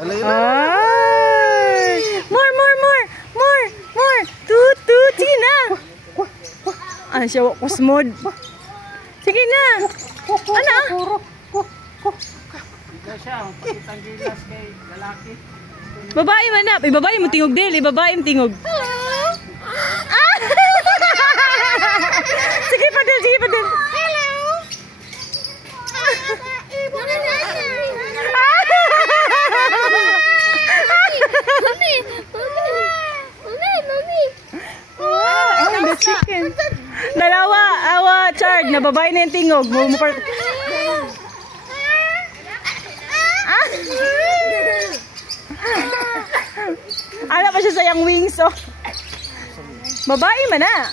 Ay! More! Toot! Sige na! Ano siya? Kusmod. Sige na! Ano? Babae man na. Babae mo tingog din. Babae mo tingog. Ah! Sige pa din. Hello! The chicken. Dalawa, Chard, na babae na yung tingog. Ano pa siya sa yung wings, oh. Babae man na.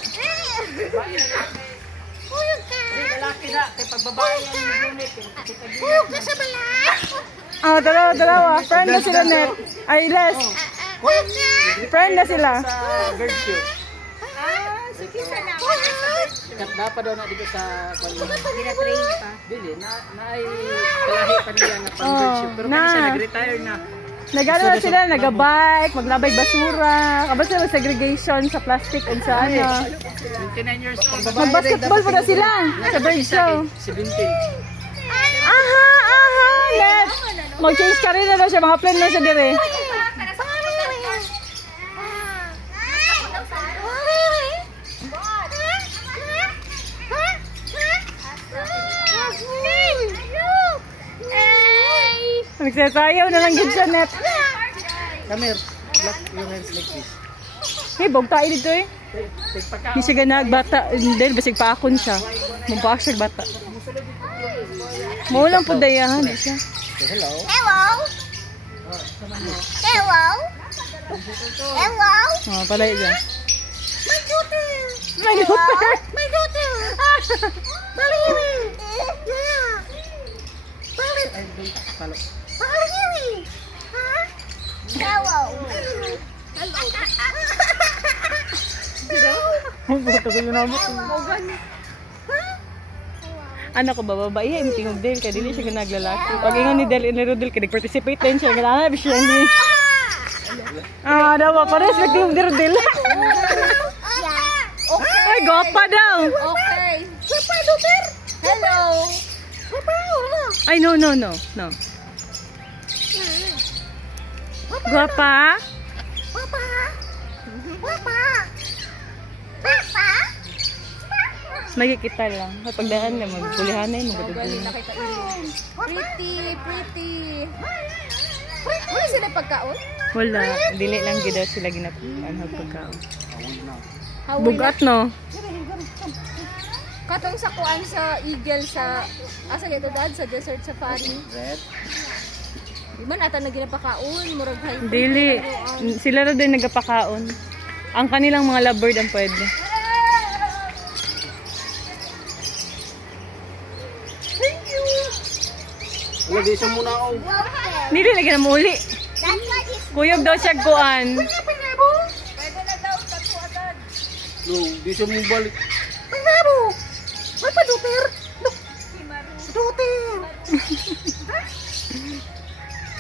Huyog ka. Lalaki na, kaya pag babae yung unit. Huyog ka sa balat. Dalawa. Friend na sila, Net. Ay, Les. Huyog ka. Friend na sila. Sa virtue. Sige sana. Dapat daw na dito sa pinatrain pa. Dili, naay kalahi pa niya na pang virtue. Pero kasi siya nag-retire na. Nagano na sila, nagabike, maglabay basura, kabas na segregation sa plastic and sa ano. 29 years old. Mag-basketball pa na sila sa bird show. 17. Aha, Net. Mag-change ka rin na daw siya, mga plan na siya dire. Nagsasayaw na lang din siya, Net. Come here. Block your hands like this. Hey, bog tayo dito eh. Hindi siya ganag bata. Dahil basig pa akon siya. Mampaak siya bata. Maulang po dayahan. Hindi siya. Hello. Palay dyan. My daughter. Ano ko ba, babae? Ay, tingog Del. Kaya dili siya naglalaki. Pag ingon ni Del, Rodel, kaya nag-participate din siya. Kailangan na siya hindi. Daw pa rin. Nagtingog ni Rodel. Ay, gwapa daw. Okay. Papa, daughter. Hello. Papa, Ay, no. Gwapa? Magkikita lang. Pagdaan na, magpulihan na yun, magdudulin. Pretty. Wala sila pagkaon? Wala. Dili lang gida sila ginapunan pagkaon. Bugat, no? Katong sa kuan sa Eagle sa asa dito dad sa Desert Safari. Di man ata na ginapakaon, murag hay. Dili. Sila ra din nagapakaon. Ang kanilang mga lovebird ang pwede. Thank you. Lagi siya muna ako. Dili lagi na muli. Kuyog daw siya kuan. Pwede na daw sa tuadad. No, di siya mo balik. Panabo. May paduter. Duter.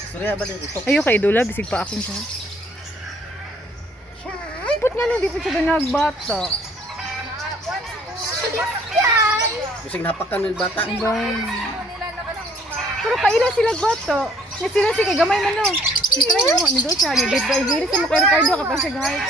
Sorry, balik ito. Ayo kay Dula, bisig pa akong siya. Ay, ba't nga nang di pa siya nagbata? Bisig napakan ng bata. Pero kaila sila bata. Nga sila si kay gamay man no. Dito rin mo, nido siya. Nagigiri sa mo kay Ricardo kapag siya gahit.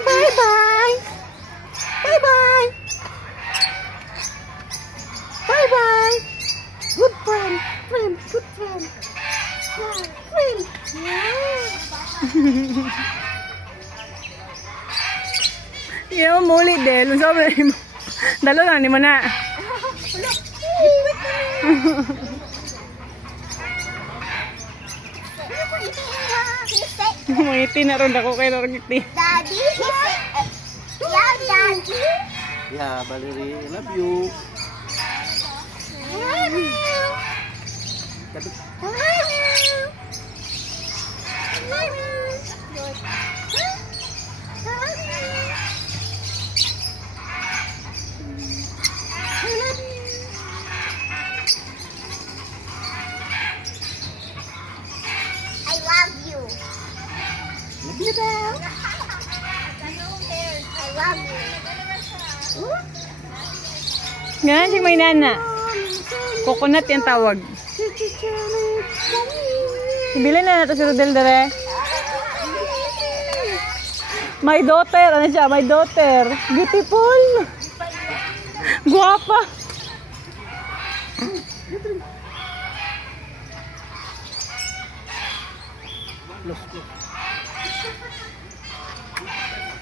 Bye-bye! Bye-bye! Bye-bye! Good friend! Good friend! Friend! Iya mo muli Del. Dalo na, ni mo na. Ngiti na ron ako kayo ngiti. Daddy? Yeah, Daddy? Yeah, Valerie, I love you. Ganyan siya may nana. Coconut yung tawag. Bilhin na nato si Rodel dere. My daughter, ano siya? My daughter. Beautiful. Guwapa.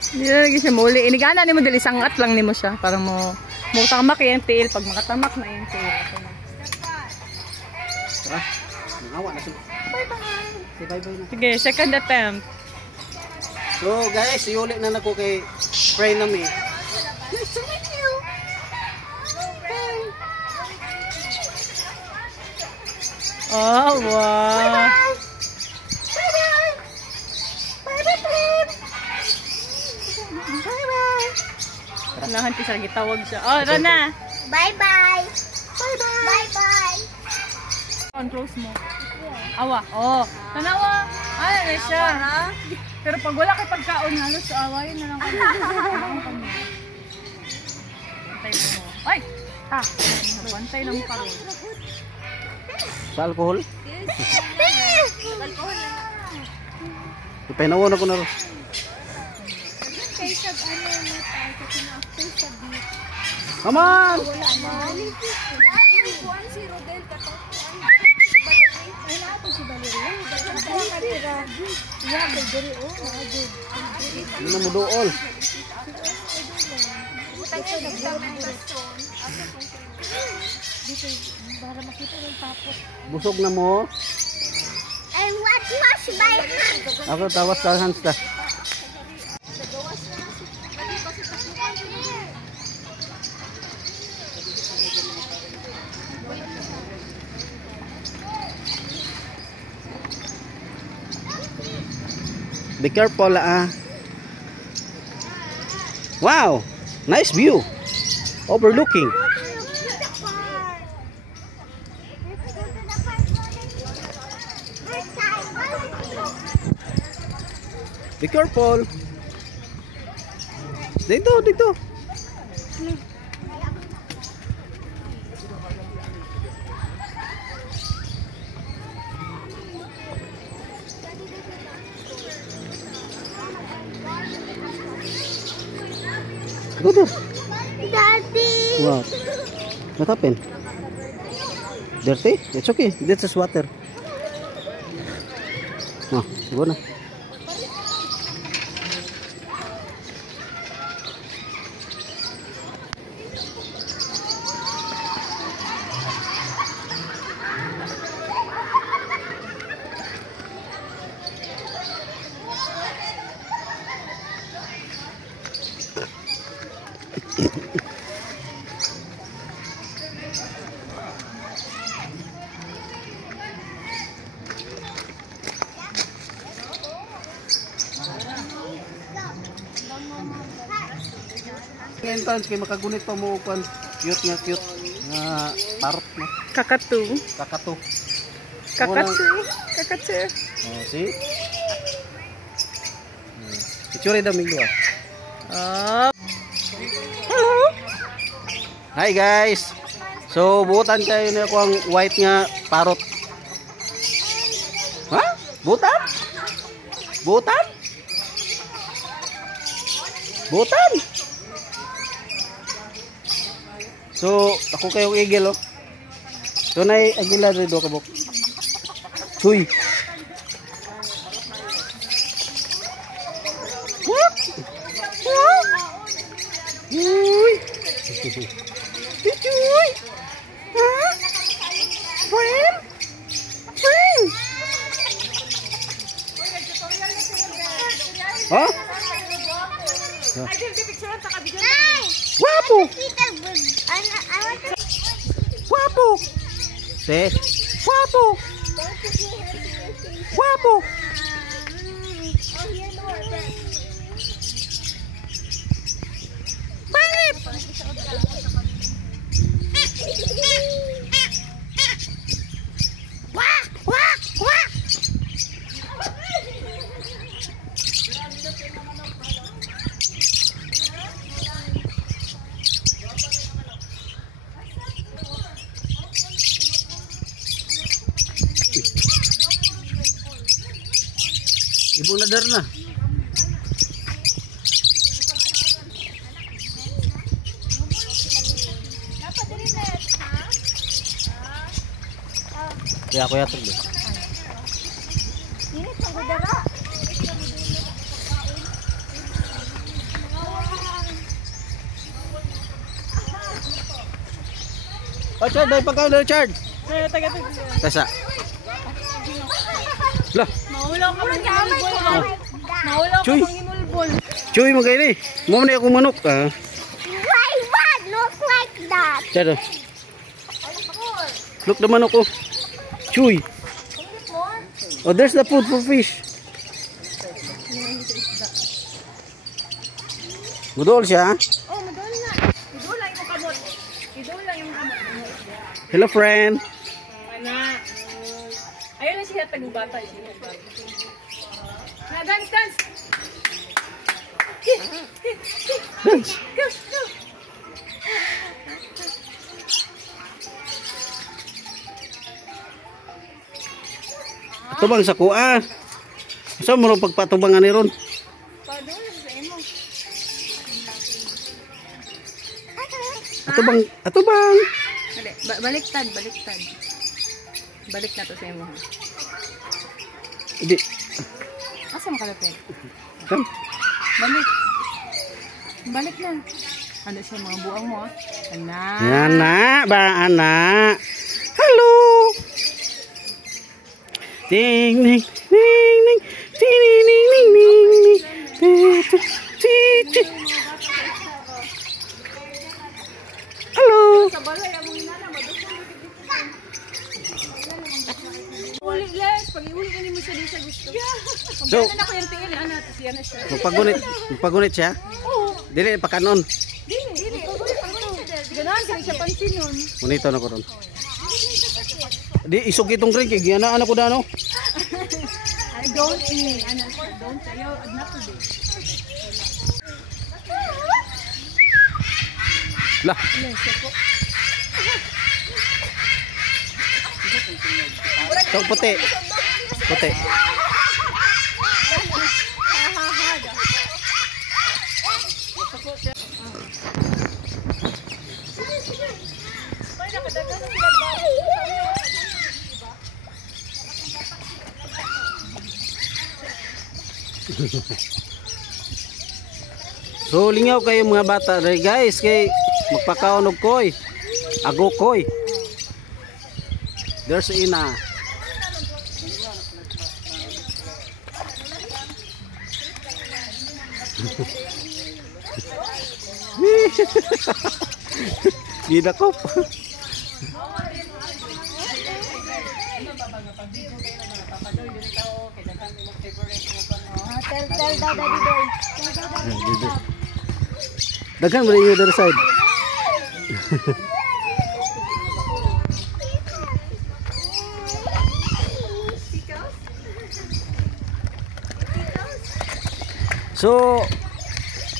Hindi na lagi siya muli. Inigana ni mo dali sangat lang ni mo siya. Para mo tamak yung tail. Pag makatamak na yung tail. Tara. Nangawa na siya. Bye-bye. Say bye-bye na. Sige, second attempt. So guys, iuli na nako kay friend nami. Nice to meet you. Oh, wow. Lahan ti sa gitawag siya. Oh, Rana. Bye-bye. Bye-bye. Bye-bye. On close mo. Awa. Oh, tanawa. Ay, na siya. Pero pag wala kay pagkaon, halos awayin na lang kami. Bantay mo. Ay! Ah! Bantay lang ka ron. Sa alcohol? Ipinawan ako na ro. Come on! Hindi na mo dool. Busog na mo. And what must by hand? Ako tawas ka hands ta. Be careful ah. Wow, nice view. Overlooking. Be careful. Dito, dito. Go there. Daddy. Wow. What happened? Dirty? It's okay. This is water. Oh, go na. Entrance kay makagunit pa mo kan cute nga parrot na Kakatu. kakato. Kakatsu. Kakatsu. Oh, see? Picture daw minggo ah. Oh. Hello. Hi guys. So butan kayo na ako ang white nga parrot. Ha? Butan? Butan? Butan? So, ako kayong eagle, oh. So, agila rin do kabok. Huy! What? What? Huy! Huy! Ha? Friend? Friend? Ha? Guapo! Guapo! Se? Guapo! Guapo! Bakit? Wah! Wah! Wah! Subong na dar na. Kaya ako yatag deh. Ini tunggu dara. Oh, Chard, dahil pagkaon na Chard. Taga. Tasa. Lah, Mahulaw ka pang gimulbol. Mahulaw ka Chuy. pang gimulbol. cuy mo kayo ni. Mo na akong manok. Why what look like that? Chard. Look the manok ko. Chuy. Oh, there's the food for fish. Budol siya. Oh, madol na. Idol lang yung kamot. Idol lang yung kamot. Hello friend. Anak. Ayun na siya tagubata. Na, dance, dance. Dance. Go, go. Ito bang sa kuha? Saan mo rin pagpatubangan ni Ron? Padol sa emo. Ato bang? Dali, baliktad, baliktad. Balik na to sa emo. Hindi. Asa mo kalapit? Kan? Balik. Balik na. Ano siya mga buang mo ah? Anak. Anak, ba anak? Halo. Ding ding ding ding ding ding ding ding ding. Halo. Uli, Les. Pag-iuli ka mo siya din sa gusto. So, Pagkana na ko yung tingin, ano, siya na siya. magpagunit siya? Dili pa kanon. Dili. Ganahan ka siya pansin nun. Munito na ko ron. Di isog itong drink kay gianaan ako dano. I don't eat. Ano siya, don't sayo. Not today. Lah. Ito puti. Puti. So lingaw kayo mga bata dahil guys kay magpakaon og koy. Ago koy. There's ina. Gidakop. Tell daddy boy. Daghan mo rin yung other side. So,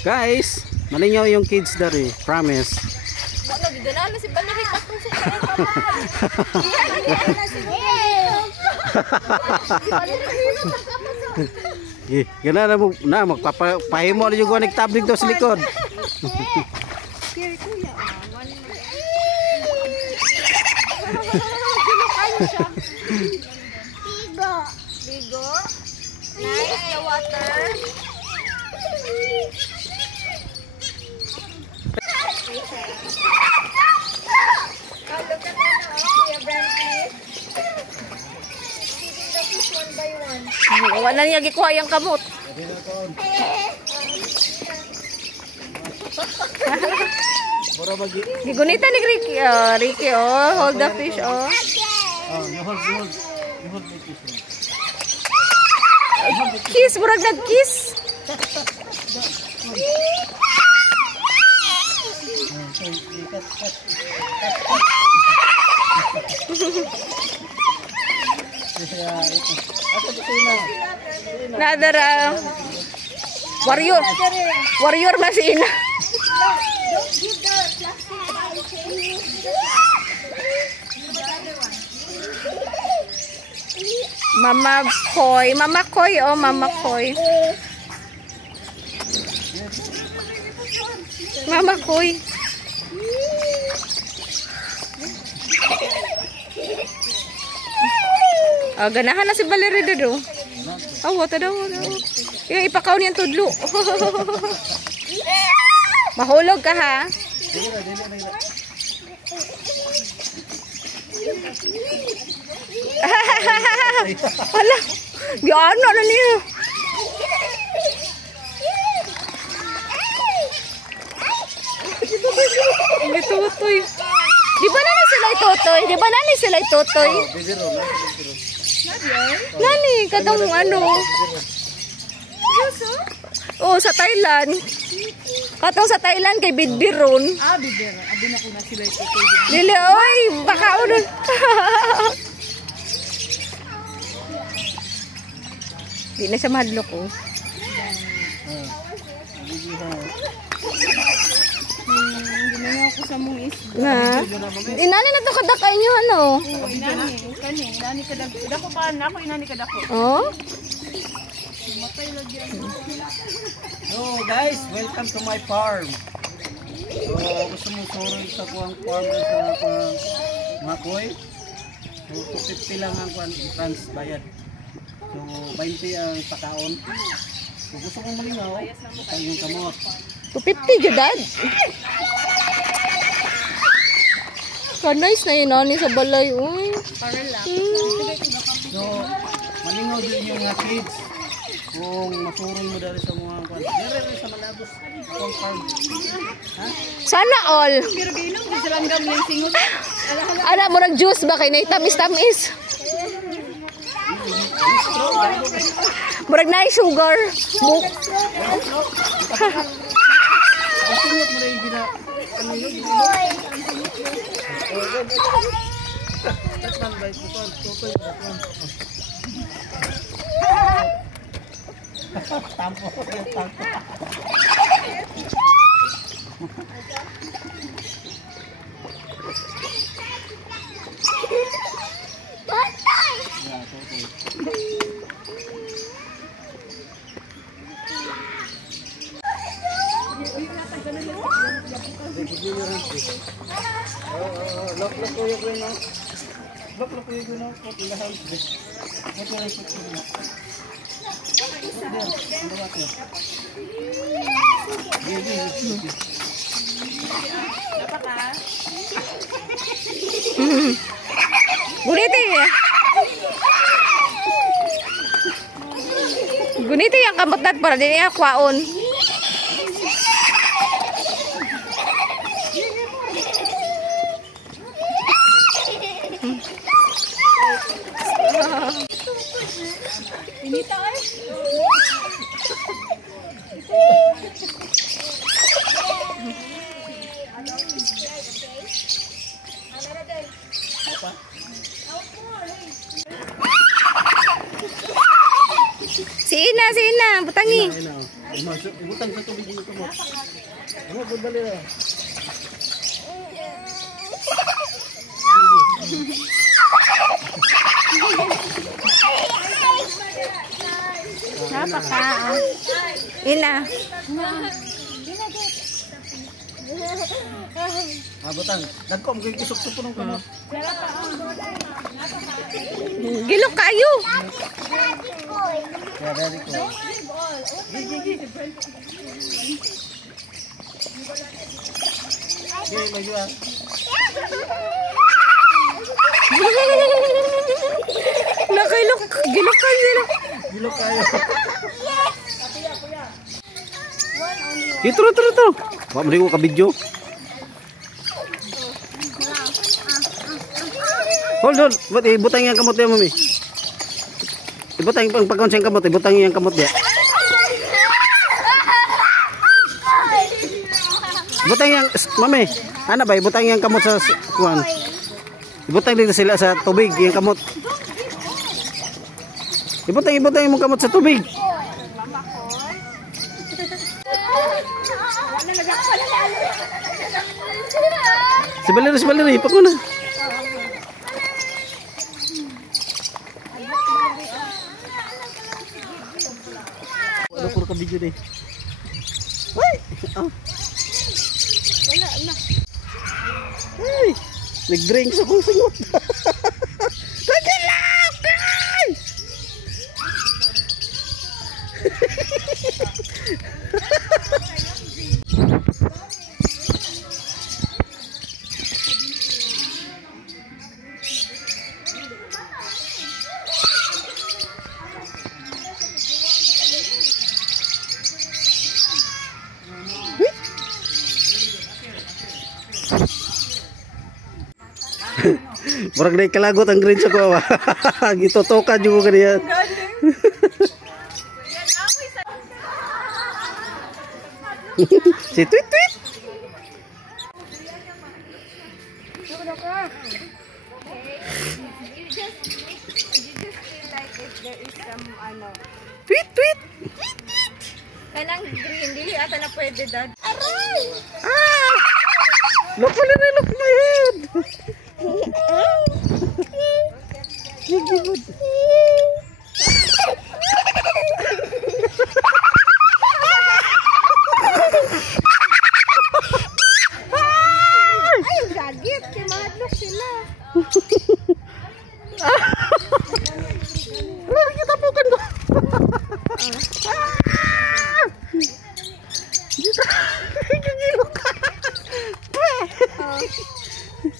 guys, malingaw yung kids dari, promise. Ano, gigana na si Valerie katong sa Gana na mo na magpapahimo na yung guwanig tablig daw sa likod. Ligo. Nice the water. Oh, look at that. Kuya Brandy. Feeding the fish one by one. Wala niya gikuha yung kamot. Gigunita ni Ricky. Oh, Ricky, oh. Hold the fish, oh. Kiss, murag nag-kiss. Nadara. Warrior. Warrior na si Ina. Don't give the plastic. Mama Koy. Mama Koy, oh, Mama Koy. Mama Koy. Oh, ganahan na si Valerie do. Oh, wata daw. Yung ipakaw niyan tudlo. Mahulog ka ha. Wala. Gano na niya. Hindi tutoy. Di ba nani sila itutoy? Di ba nani sila itutoy? Nani, kadang ano? Oh, sa Thailand. Katong sa Thailand kay Bidbiron. Ah, bibir. Abi na ko na sila itutoy. Lili, oy, baka unon. Di na siya madlok, oh. Ginawa ko sa mong isda. Na? Inani na to kadakay nyo, ano? Oo, inani. Kani, inani ka dako pa na ako, inani ka dako. Oh? So guys, welcome to my farm. So gusto mo sorry sa kuang farm sa kuang makoy. So 250 lang ang kuang trans bayad. So 20 ang pakaon. So gusto kong malingaw, ang yung kamot. 250 judad. Ka-nice na yun, ani sa balay. Uy. Para lang. So malingaw din yung mga kids. Kung masurong mo dari sa mga kuan. Dire sa Malabos kuang farm. Ha? Sana all. Pero ginom di sa langgam yung singot. Ana mo nag juice ba kay nay tamis-tamis? Murag na sugar. Muk. Singot mo rin gina. Ano yun? Tatang bay ko tutoy ko. Tampo. Lock ko yung no. Lock ko yung no. Ilahan. Ito ay pagkuha. Guniti. Guniti yang kamutat para din niya kwaon. Inita ay. Si Ina, butangi. Masuk, ibutang sa tubig dito mo. Ano bali ra? Napaka. Ina. Butang. Dagko mo kay kisok ng kuno. Gilok kayo. Ya, dari ko. Gay lagi ah. Nakailok, gilok ka sila. Gilok kayo. Ito. Wa mo ko ka video. Hold. Ba't ibutang yang kamot ya, mami? Ibutang yung pagkonseng kamot, ibutang yung kamot ya. Ibutang yang, mami, ano ba, ibutang yung kamot sa kuwan. Ibutang dito sila sa tubig, yung kamot. Ibutang yung kamot sa tubig. Si Valerie, ipag mo na. video deh. Wait. Oh. Wala na. Hey, nag-drink sa kong singot. Nagilak! Guys! Murag na ikalagot ang green sa ko. Gitutukan juga kaniya. Si tweet tweet. Tweet tweet. Kanang green, dili ata na pwede dad. Ah! Look pala na look my head. Ay, gagit. Kimadlok sila. Lagi kita bukan ko.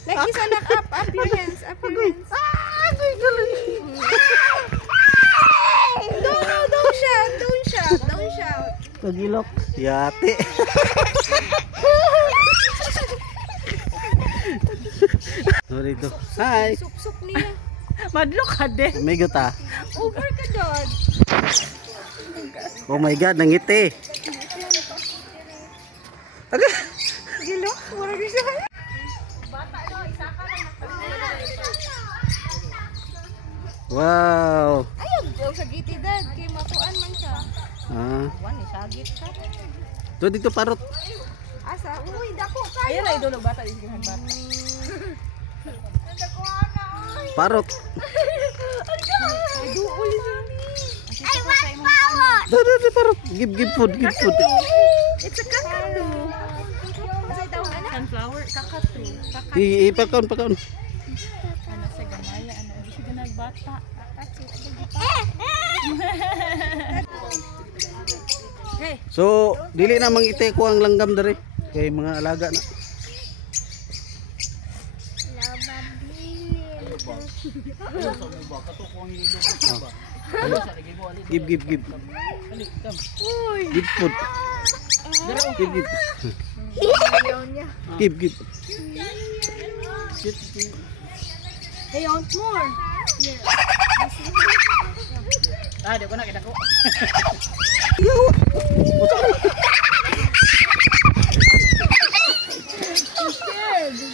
Lagi sana up your hands, up your hands. Don't shout. Kagilok. Yate. Sorry to. Hi. Sup niya. Madlok ka din. Amigo ta. Over ka dad. Oh my god, nangiti. Aga. Gilo, wala rin siya. Wow. Ayaw, daw sa giti dad. Kaya makuan man siya. Ah. Wani, sagit ka. So dito parot. Asa, uy, dako ka. Ayan na idolo bata. Isigahan bata. Parot. Duol siya ni. I want power. Dada parot. Give food. It's a kakadu. Asa daw anak? Sunflower. Kakatu. Ipakaon. Ano sa gamaya. Ano. Hindi siya nagbata. So, dili na mangite ko ang langgam dere kay mga alaga na. Give. Give food. Give. Hey, want more? Di ko na kita ko.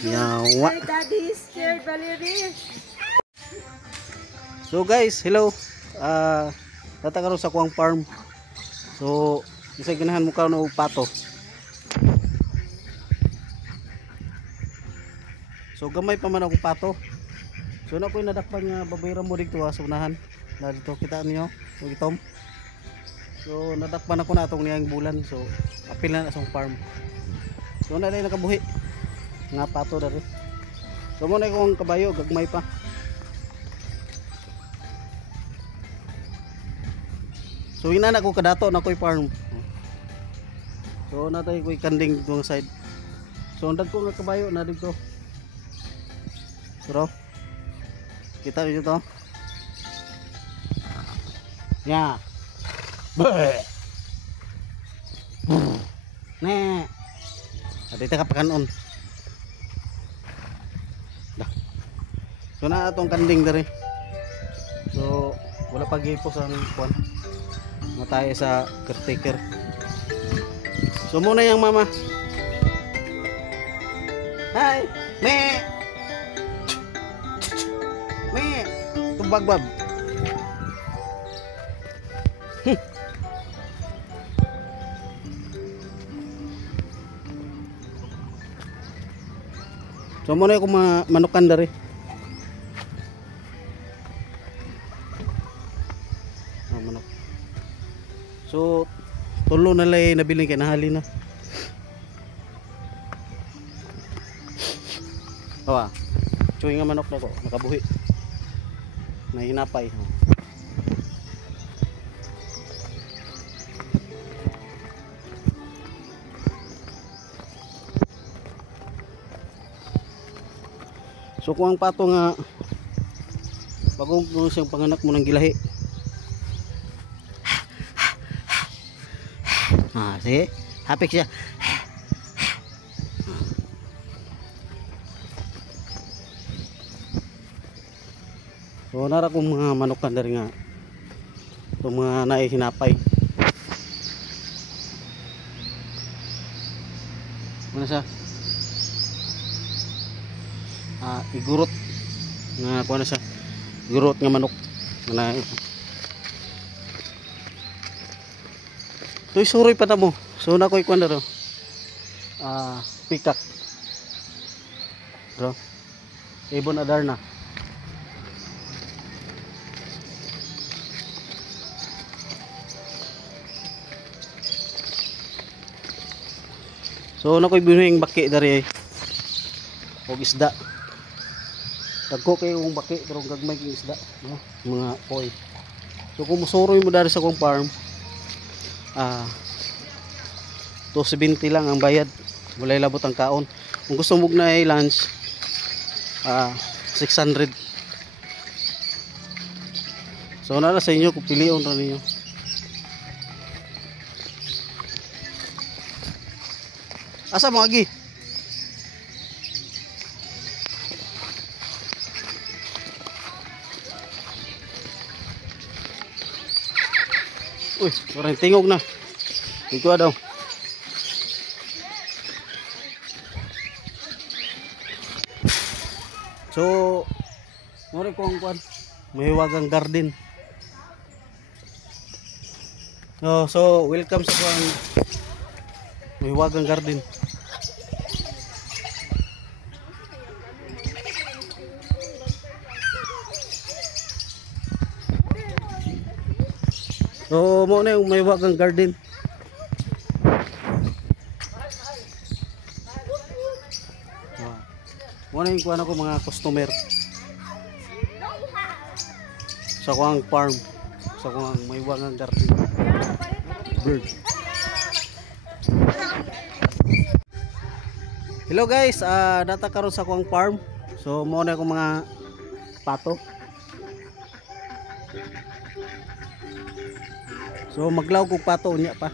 Yawa. Daddy is scared, Valerie. So guys, hello. Tatakaroon sa kuang farm. So, isa ganahan mo ka na pato. So gamay pa man ako pato. So na ko nadakpan nga babayran mo dito sa unahan. Na dito kita niyo, itom. So nadakpan ako na atong niyang bulan. So apil na sa farm. So na dai nakabuhi. Nga pato dali. So mo na kong kabayo gagmay pa. So ina na ko kadato na ko'y farm. So natay ko'y kanding dito nga side. So undag ko nga kabayo na dito. Bro. Kita niyo to. Ya. Ne. Adi ta kapakanon. Dah. So na atong kanding dere. So wala pa gipos ang kuan. Matay sa caretaker. So muna yang mama. Hi. Me. Tumbag bab. So muna ako manukan dari. Manok. So tulo na lang nabili kay nahali na. Awa. Chuy nga manok na ko, nakabuhi. May hinapay. So kung ang pato nga bagong mo siyang panganak mo ng gilahi. Sige. Hapik siya. So nara kong mga manukan dari nga. Itong mga naihinapay. Ano siya? Igurot nga kuha na siya. Igurot nga manok. Ito'y suroy pa na mo. So na ko'y kuha na ro. Pikak. Bro. Ibon adar na. So na ko'y binuhing baki dari o isda. Dagko kayo yung baki pero gagmay yung isda, no? Mga koi. So kung musuroy mo dari sa kong farm, 270 lang ang bayad. Walay labot ang kaon. Kung gusto mo na i-lunch, 600. So nala sa inyo kung pilion ra ninyo. Asa mo agi? Uy, parang tingog na. Ito daw. So, mori ko ang kwan. Mahiwagang garden. So welcome sa kwan. Mahiwagang garden. So, mo na yung mahiwagang garden. Mo na yung kuha na ko mga customer sa kuhang farm, sa kuhang mahiwagang garden. Bird. Hello guys, data karon sa kuhang farm. So, mo na yung mga pato. So maglaw kong pato niya pa.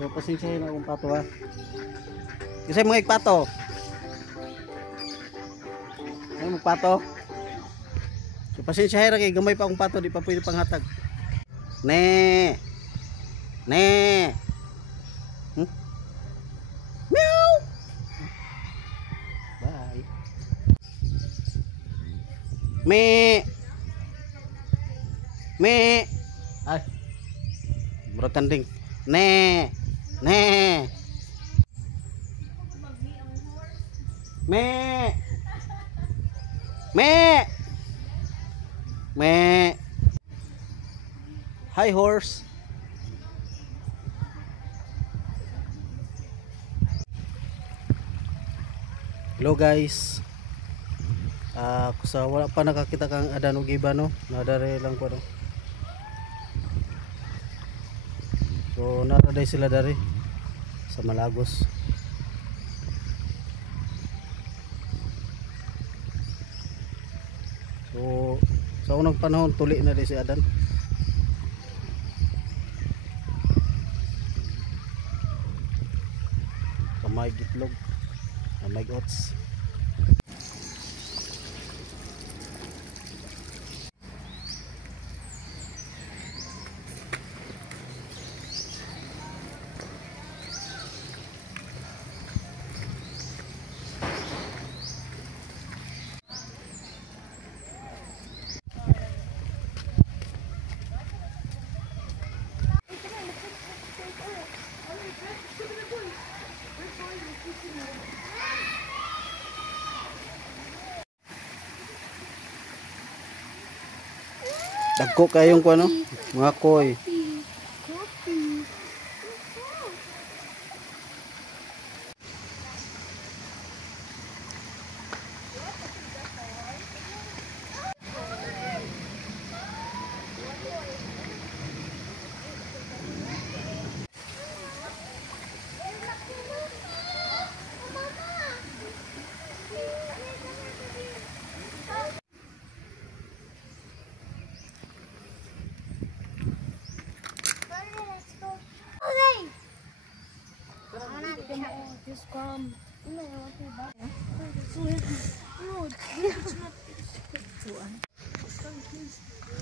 So pasensyahin na akong pato ha. Kasi mga pato. Ay magpato. So pasensyahin na kay gamay pa akong pato, di pa pwede panghatag. Ne. Meow. Bye. Me. Ay. Murag kanding. Ne. Me. Hi horse. Hello guys. Sa wala pa nakakita kang adan og iba no. Nadare lang ko no. So naraday sila dari sa Malagos. So sa unang panahon tuli na di si adan. Kamay gitlog, kamay oats. Dagko kayong ko ano? Mga koy.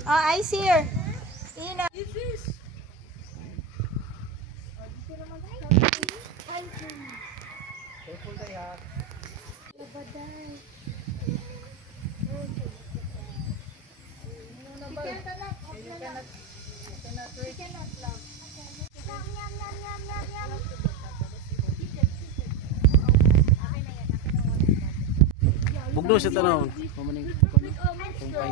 Oh, I see her. Ina. Bugno sa tanaw. Pamaning kung paintin. Ay!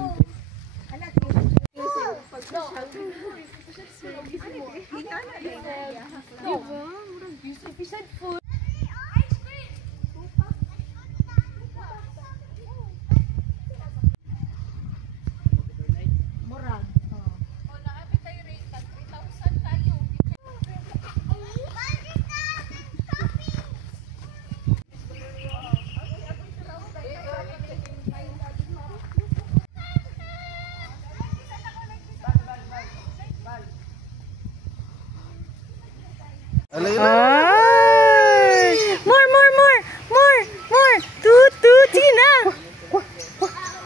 More! Tututi na!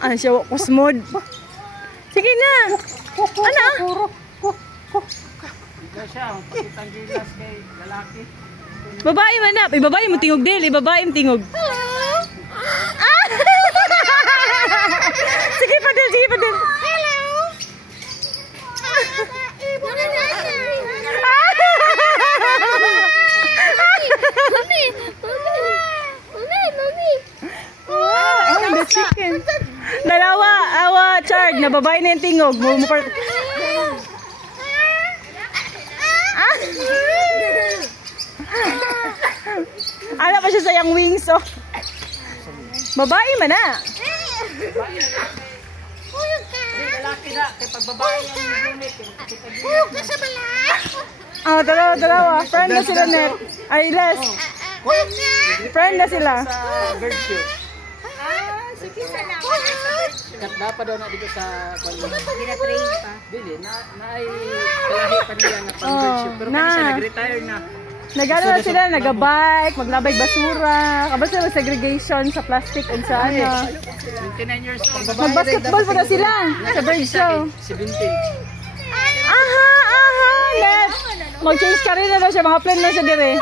Ah, siya kusmod. Sige na! Ano? Ikaw siya, ang pakitang gilas kay lalaki. Babae man na. Babae mo tingog dili. Babae mo tingog. Ah! Sige pa din. Hello! Oh, the chicken. Dalawa, Chard, na babae na yung tingog. Ala pa siya sa yung wings, oh. Babae man na. Lalaki na, kay pagbabae yung unit. Oh, dalawa. Friend na sila, Net. Ay, Les. Friend na sila. Sa bird shoot. Katda pa daw na dito sa Gina-train pa. Dili, naay kalahi pa niya na pang bird shoot. Pero kaya siya nag-retire na. Nagano na sila, nagabike, maglabay basura. Kabas sila segregation sa plastic and sa ano. 29 years old. Mag-basketball pa na sila sa bird show. 17. Aha, Net. Mag-change ka rin na daw siya, mga plan na siya dire.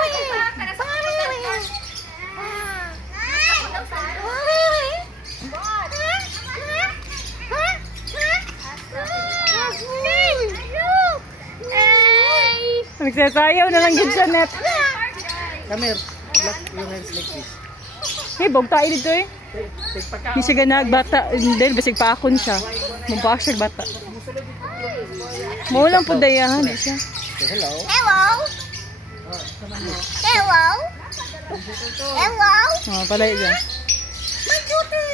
Nagsasayaw na lang yun siya, Net. Come here. Block your hands like this. Hey, bog tayo dito eh. Take pa ka. Hindi siya ganag bata. Dahil basig pa akon siya. Magpaak siya bata. Maulang po daya, ha? Hindi siya. Hello. Oh, pala yun. My daughter.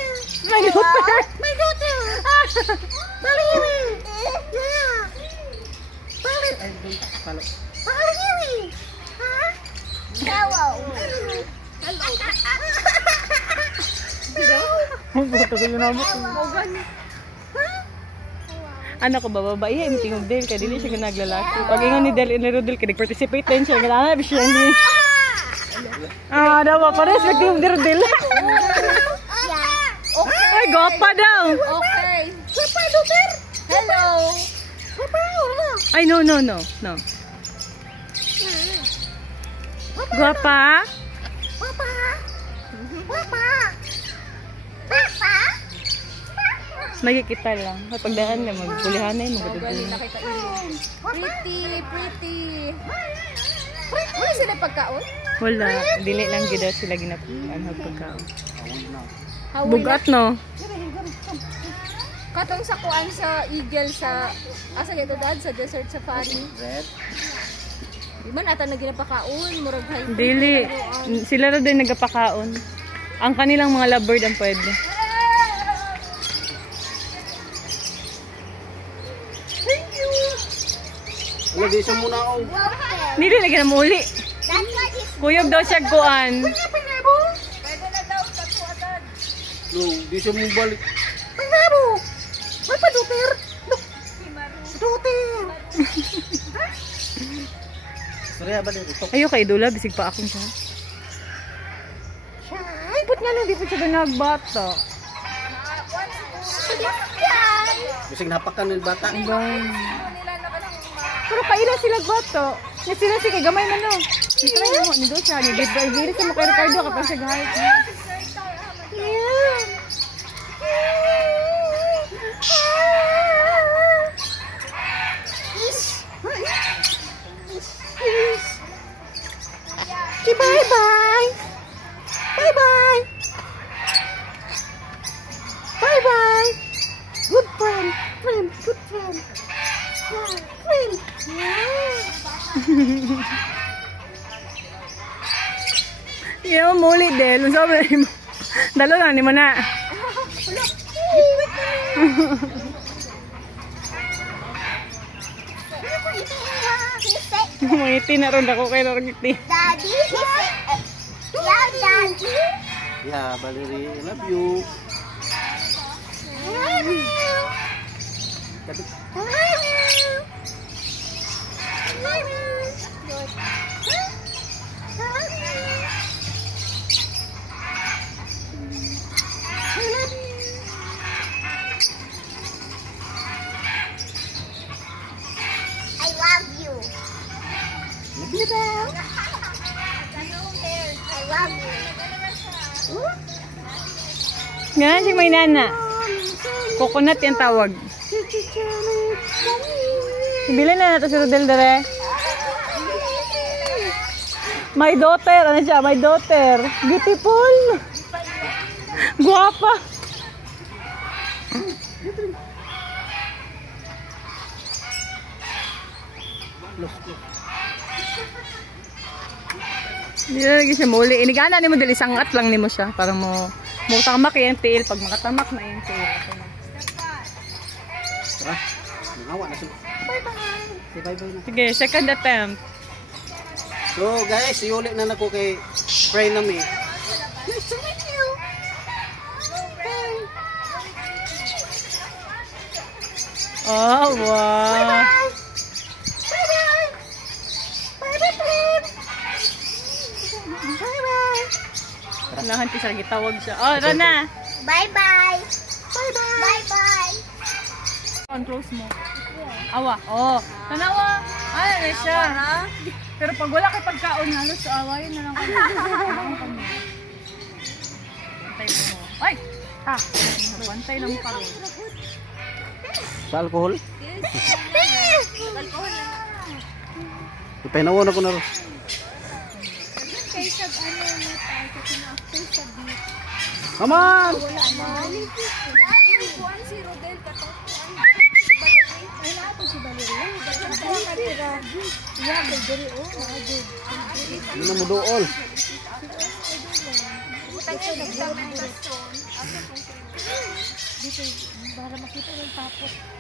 My daughter. My daughter. Ano ko ba, babae? Yung tingog Del, kaya dili siya naglalaki. Pag ingon ni Del, nag-participate din siya. Ganaan na siya hindi. Ah, daw pa rin, tingog Del. Ay, gopa daw. Okay. Papa, daughter. Hello. Papa, Ay, no. Guwapa? Papa. Magkikita lang. Pagdaan na, magpulihan na yung magdudulo. Pretty. Wala sila pagkaon? Wala. Dili lang gida sila ginapuan pagkaon. Hawi Bugat, no? Katong sa kuan sa Eagle sa asa dito dad sa desert safari. Di man ata na ginapakaon, murag high. Dili. Sila na din nagapakaon. Ang kanilang mga lovebird ang pwede. Wala di siya muna ako. Hindi lagi na muli. That's what he's Kuyog daw siya kuan. pwede na daw sa kuan. No, di siya mong balik. Panabo. May pa daughter. Daughter. Sa Kaya ba dito? Ayaw kay Idula, bisig pa akong siya. Ay, ba't nga nang di pa siya nagbata? Bisig napakan ng bata. Pero paila sila bata. Nga sila si kay gamay man no. Ito na mo, nido siya. Nagigil sa mo kay Ricardo kapag siya gahit. Bye-bye! Bye-bye! Bye-bye! Good friend! Good friend! Friend! Yeah, muli din. Sabi mo. Dalo na, ni mo na. Mangiti na ron ako kay Norgiti. Daddy, yeah, Daddy. Yeah, Valerie, I love you. I love you. I love you. Nga, siya may nana. Coconut yung tawag. Ibili na nato si Rodel dere. My daughter, ano siya? My daughter. Beautiful. Guwapa. Hindi na lagi siya muli. Inigana ni mo dali sangat lang ni mo siya. Para mo tamak yung tail. Pag makatamak na yung tail. Tara, nangawa na siya. Bye-bye. Say bye-bye na. Sige, second attempt. So guys, iulit na nako kay friend namin. Nice to meet you. Oh, wow. Nahan ti sa gitawag siya. Oh, Rana. Bye-bye. Bye-bye. Bye-bye. Close mo. Awa. Oh. Tanawa. Ano na siya. Pero pag wala kay pagkaon, halos awayin na lang kami. Bantay mo. Ay! Ha! Bantay lang pa rin. Sa alcohol? Ipahinawa na ko na rin. Come on! Hindi na mo dool.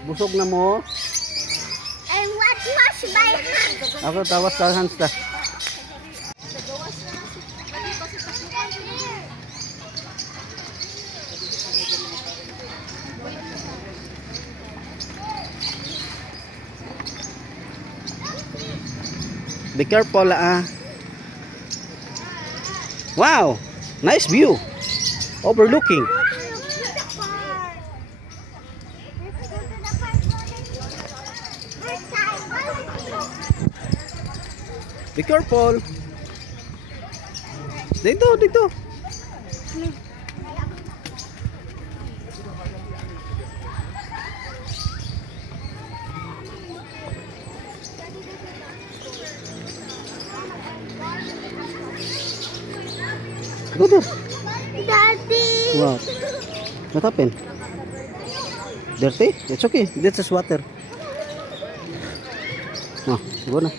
Busog na mo. And what must by hand? Ako tawas sa hands ta. Be careful ah. Wow, nice view. Overlooking. Be careful. Dito, dito. Go there. Daddy. Wow. What happened? Dirty? It's okay. This is water. Oh, go na.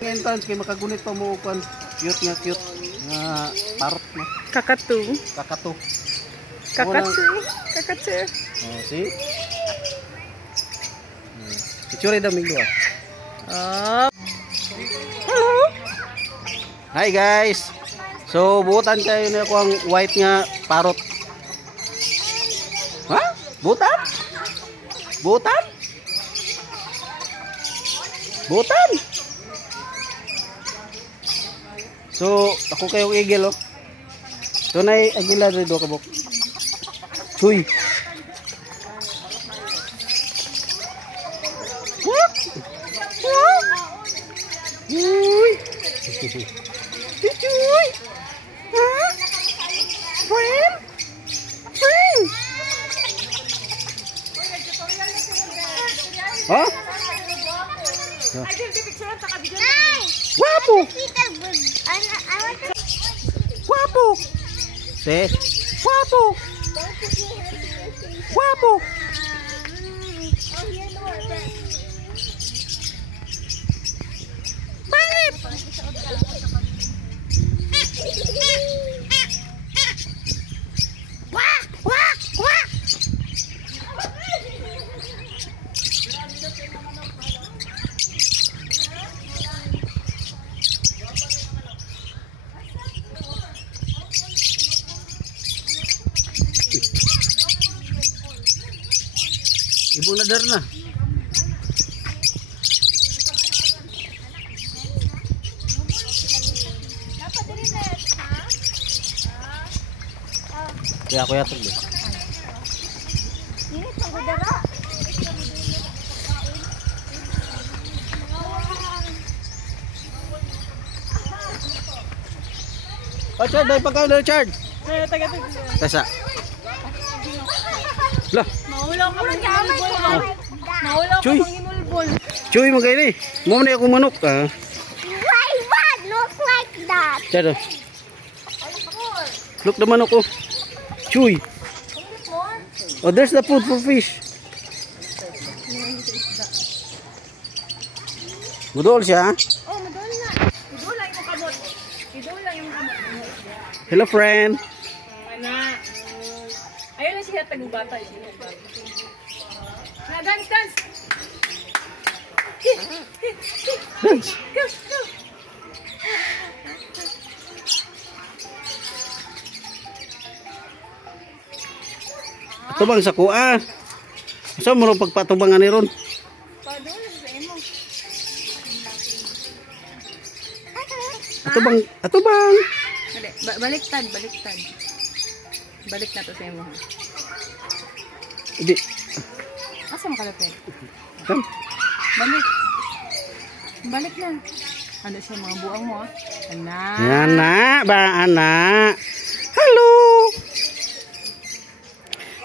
Entrance kay makagunit pa mo kan cute nga parrot na Kakatu. kakato. Kakatsu. Kakatsu. Oh, see? Itsura daw minggo ah. Oh. Hi guys. So buutan kayo na ako ang white nga parrot. Ha? Buutan? Buutan? Buutan? So ako kayong eagle oh. So na agila dito kabok. Chuy. Uy. Uy. Ha? Friend? Friend? Ha? Guwapo. Guwapo. Se. Guwapo. Guwapo. Pangit. Wak, wak, wak. Ibu nadar na. Ya aku yatok deh. Oh, Chad, dahil pagkaw na, Chad. Tesa. Lah, Mahulaw ka mang imulbol ha. Mahulaw ka Chuy. mang imulbol. cuy mo kayo ni. Mo na akong manok. Why what look like that? Chad, oh. Look the manok, oh. Cuy. Oh, there's the food for fish. Budol siya, ha? Oh, madol na. Idol lang yung kamot. Idol lang yung kamot. Hello, friend. Ana. Ayun na siya tagubata. Na dance, dance. Dance. Go, go. Ito bang sa kuha? Saan mo rin pagpatubangan ni Ron? Padol sa imo. Ito bang? Dali, baliktad, baliktad. Balik na to sa imo. Hindi. Asa mo kalapit? Saan? Balik. Balik na. Ano siya mga buang mo? Anak. Yan na, ba anak? Hello.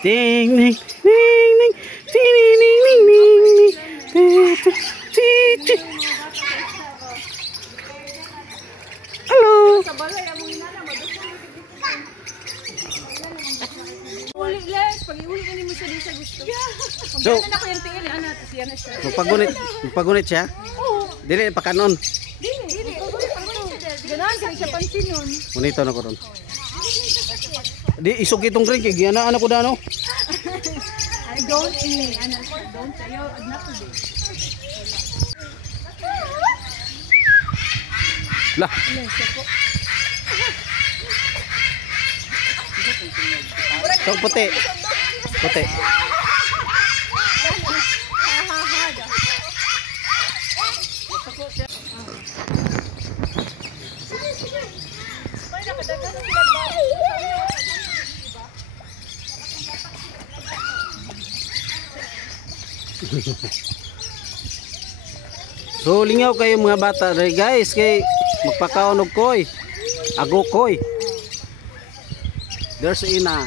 Ding ding ding ding ding ding ding ding ding. Hello. Uli, Les. Pag-iuli ka mo siya din sa gusto. So, Pag na ko yung tingin, ana, tapos yan na siya. magpagunit siya? Oo. Dili pakanon. Dili. Ganahan ka siya pansin yun. Munito na ko ron. Di isog itong drink, giana anak ko dano. I don't ini, ana, don't tayo, not today. Lah. Itong puti. Puti. So lingaw kayo mga bata guys kay magpakaon og koy. Ago koy. There's ina.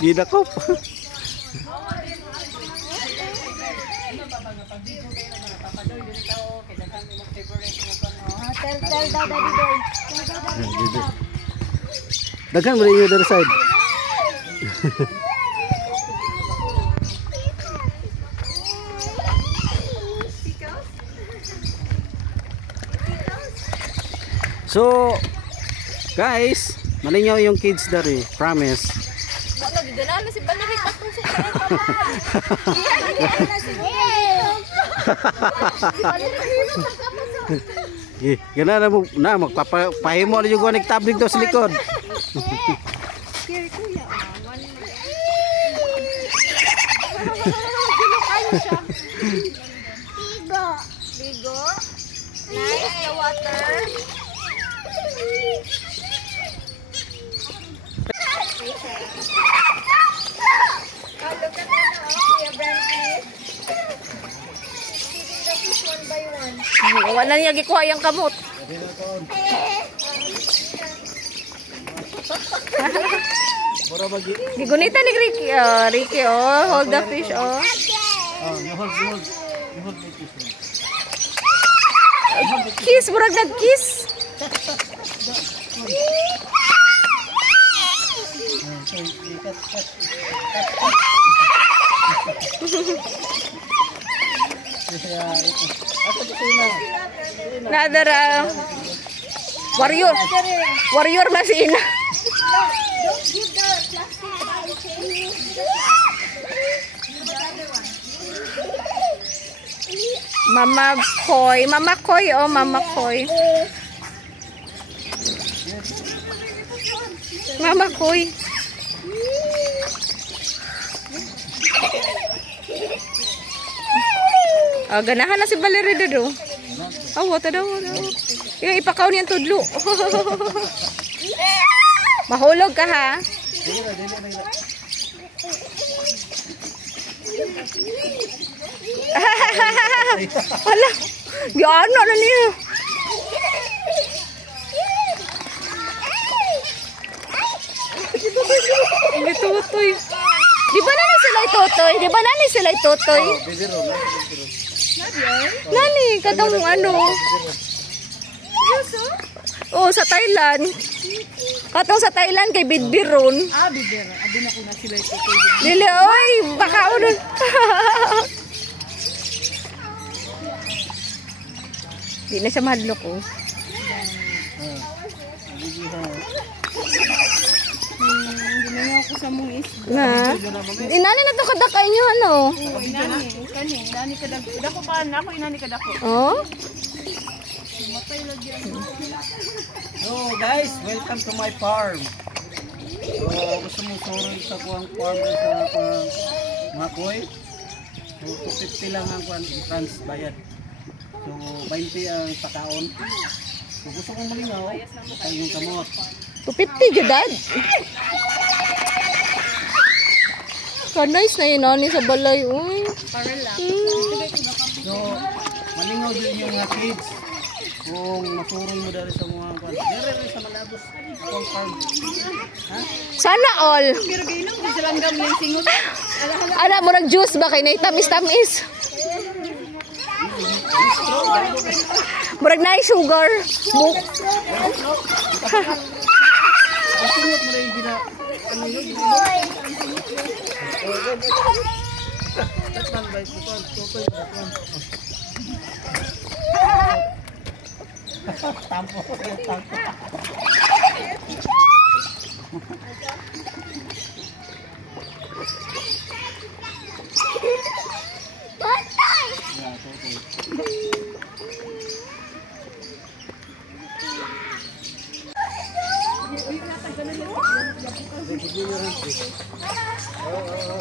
Gidakop. Tell daddy boy. Daghan mo rin yung other side. So, guys, malingaw yung kids dari, promise. Wala, gidala si Valerie patong sa Gana na mo na magpapahimo na yung nagtablig daw sa likod. Here, kuya. Bigo. Nice, the water. Wala niya gikuha yung kamot. Gigunita ni Ricky. Oh, Ricky, oh. Hold the fish, oh. Kiss, murag nag-kiss. Nadara. Warrior. Warrior na si Ina. Mama Koy. Mama Koy, oh, Mama Koy. Mama Koy. Oh, ganahan na si Valerie dodo. Oh, wata daw. Yung ipakaw niyang tudlo. Mahulog ka, ha? Wala. Gano na niya. Ang tutoy. Di ba nani sila itutoy? Di ba nani sila itutoy? Nani, kadang ano? Oh, sa Thailand. Katong sa Thailand kay Bidbiron. Ah, bibir. Abi na ko na sila ito. Dili, oy, baka uno. Di na siya mahadlok, oh. Hindi na ako sa mong isda. Na. Inani na to kadakay niyo ano? Oo, inani. Kani, inani ka dako. Dako pa na ako, inani ka dako. Oh? So guys, welcome to my farm. So gusto mo sorry sa kuang farm sa Makoy. So 250 lang ang kuang trans bayad. So 20 ang pakaon. So gusto kong malingaw, ay yung kamot. 250 jud dad. Nice na yun ani sa balay, uy. Para lang. So malingaw din yung mga kids. Kung masurong mo dali sa mga kuwan. Dire sa Malabos kuang farm. Ha? Sana all. Pero ginom di sila ngam yung singot. Ana mo nag juice ba kay nay tamis-tamis? Murag na sugar. Singot mo rin gina. Ano yun? Tatang ba ito? Tutoy ba ito? Tampo. Tampo.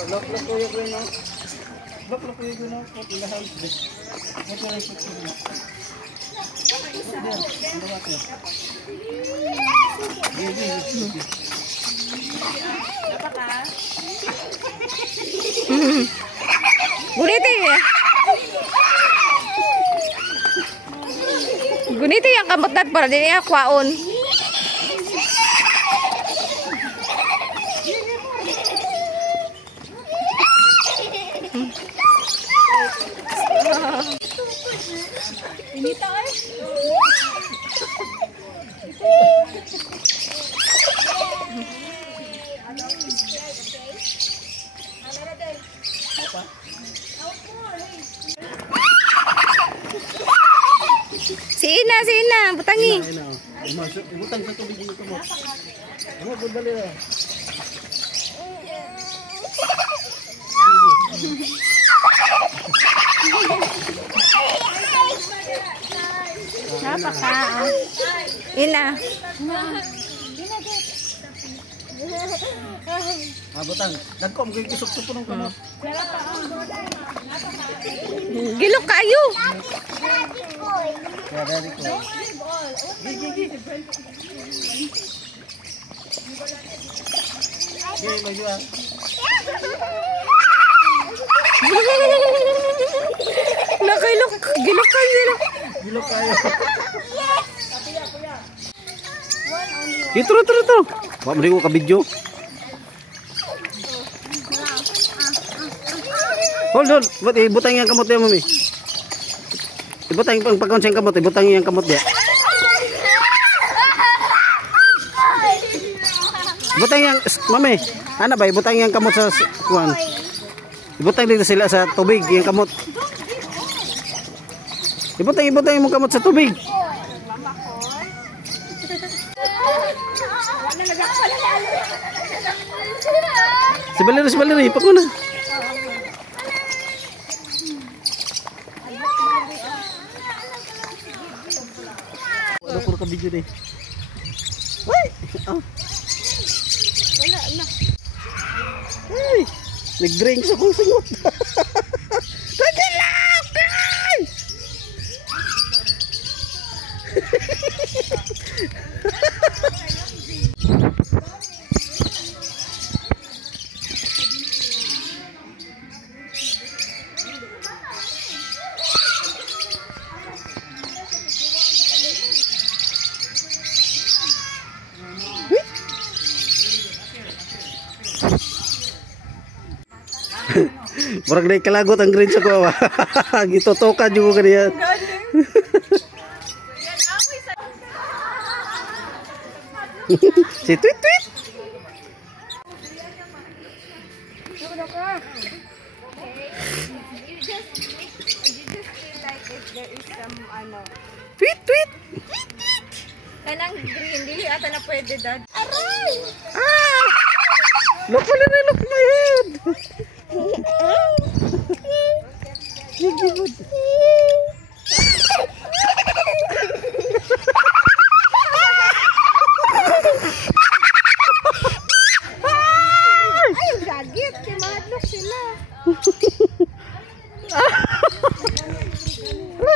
Lock ko yung green, no? Lock ko yung green, no? Ilahan. Ito na yung green. Guniti. Guniti yang kamutat para din niya kwaon. Inita ay. butang sa tubig yung kamot. Ano, dali na. Napaka. Ina. Butang. Nagkom kay kisok-sok ng kamot. Gilok kayo. Kaya dari ko. Okay, lagi ah. Nakilok. Gilok kayo sila. Gilok kayo. Ito. Wa mo ka video. Hold. Butang yang kamot ya, Mami. Ibutang yung pagkonseng kamot, ibutang yung kamot dia. Ibutang yang, Mami. Ano ba, ibutang yung kamot sa kuwan. Ibutang dito sila sa tubig, yung kamot. Ibutang yung kamot sa tubig. Si Baleri, ipak mo na. Ano puro ka video deh. Wait! Oh. Wala na. Hey! Nag-drink sa kong singot. Nagilap! Murag na ikalagot ang green sa kuwa. Gitutoka juga kaniya. Si tweet. Tweet. Kanang green, dili ata na pwede, Dad. Look my head. Ay, gagit. Kimadlok sila.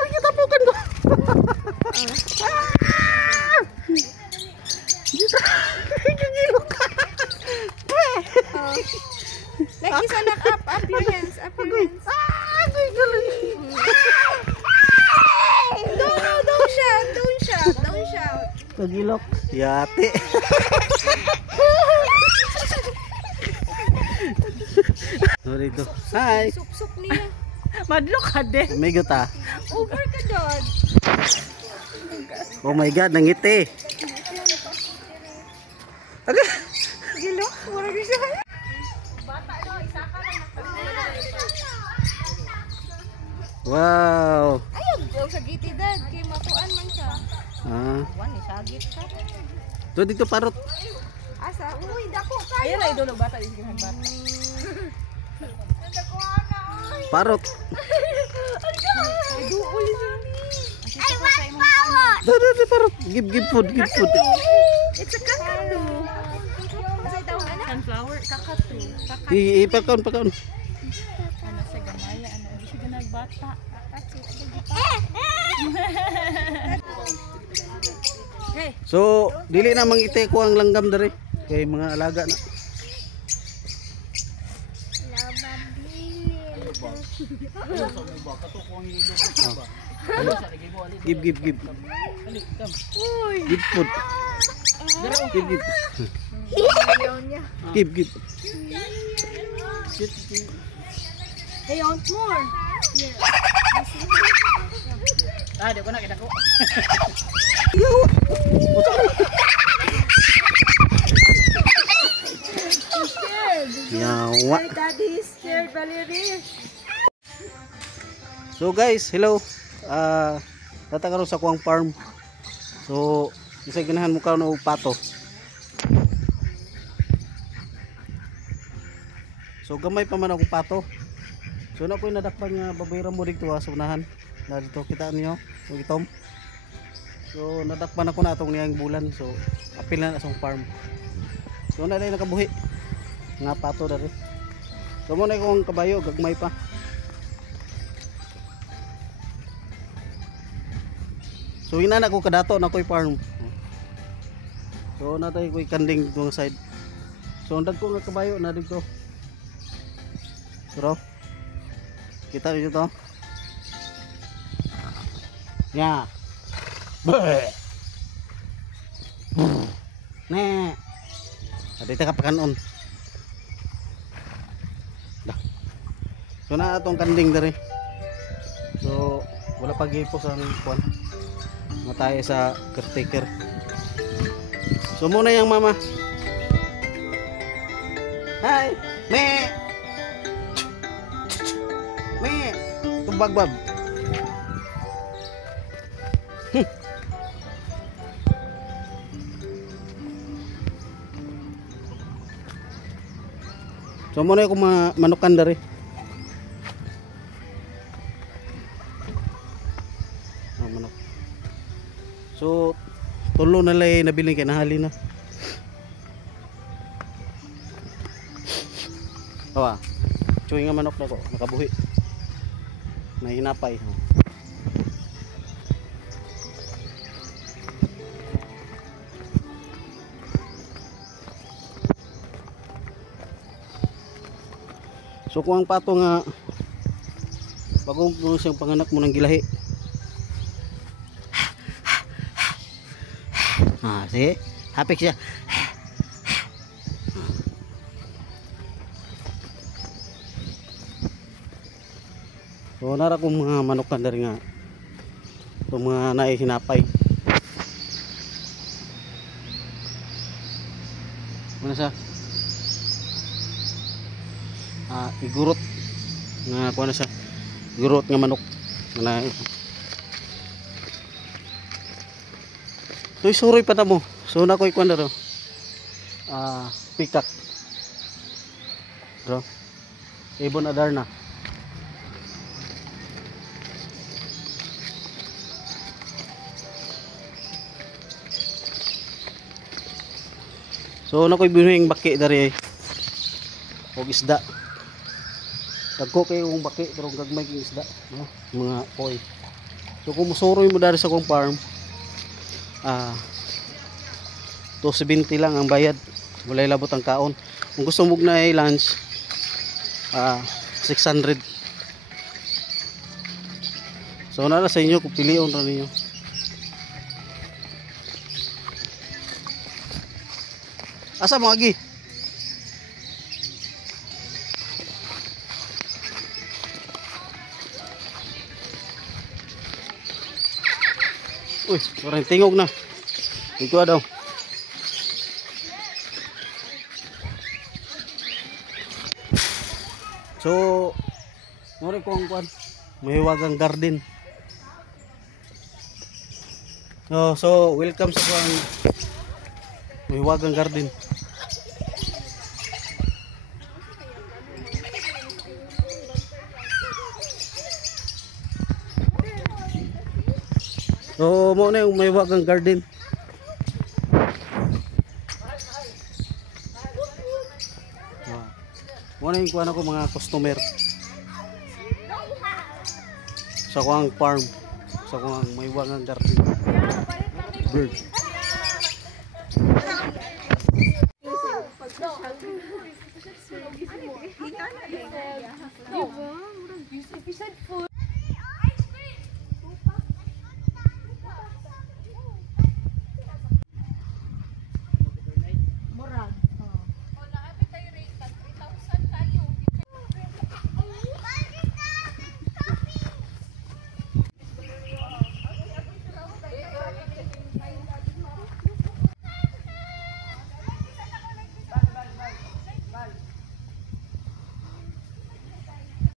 Kita bukan ko. Like isa lang up your hands. Don't shout. Kagilok. Yate. Sorry to. Hi. Sup niya. Madlo ka din. Amigo ta. Over ka, Dad. Oh my God, nangiti. Aga. Gilok. Wala rin siya. Wow. Ayaw, daw sa giti, Dad. Kaya makuan man siya. Ah. Sagit ka. To dito parot. Asa? Uy, dako kayo. Ayan na idolo bata yung bata. Parot. Duol siya. Dada parot. Give food. It's a kakadu. Masay daw na na. Sunflower, kakatu. Ipakaon. Ano sa gamaya, ano, hindi siya ganagbata. So, dili na mangiti ko ang langgam dere kay mga alaga na. Give. Give food. Give. Hey, want more? Di ko na kita ko. Yawa. Daddy is scared, Valerie. So guys, hello. Tatagaro sa kuang farm. So Isa ganahan mo kaon og pato. So gamay pa man ako pato. So na ko'y nadakpan nga babayran mo dito sa unahan. Na dito kita niyo, yung itom. So nadakpan ako na atong niyang bulan. So apil na sa farm. So na dai nakabuhi. Nga pato dari. So mo na kong kabayo gagmay pa. So inana ko kadato na ko'y farm. So natay ko'y kanding dito nga side. So ang dagko nga kabayo na dito. Bro. Kita niyo to. Ya. Ne. Adi ta kapakanon. Dah. So na atong kanding diri. So wala pa gipos ang kuan. Matay sa caretaker. So muna yang mama. Hi, me. Me, tubagbab. So muna yung manukan dari. Manok. So tulo na lay nabili kay nahali na. Awa. Cuy nga manok na ko, nakabuhi. Nahinapay. So kung ang pato nga bago mo siyang panganak mo ng gilahi. Sige. Hapik siya. So nara kong mga manukan dari nga. Itong mga naihinapay. Ano siya? Igurot nga kuha na siya. Igurot nga manok. So isuroy pa na mo. So na ko'y kuha na ro. Pikak. Bro. Ibon Adarna. So na ko'y binuhing baki dari og isda. Dagko kay kong baki pero gagmay kay isda, no? Mga koi. So kung musuroy mo dari sa kong farm, 270 lang ang bayad. Walay labot ang kaon. Kung gusto mo na lunch, 600. So na sa inyo kung pilion ra ninyo. Asa mo agi? Uy, parang tingog na. Ito daw. So, mori ko ang kuan. Mahiwagang garden. So welcome sa kuan. Mahiwagang garden. So mo na yung mahiwagang garden. Mo na yung kuha na ko mga customer sa kuang farm, sa kuang mahiwagang garden. Bird. Fish and food.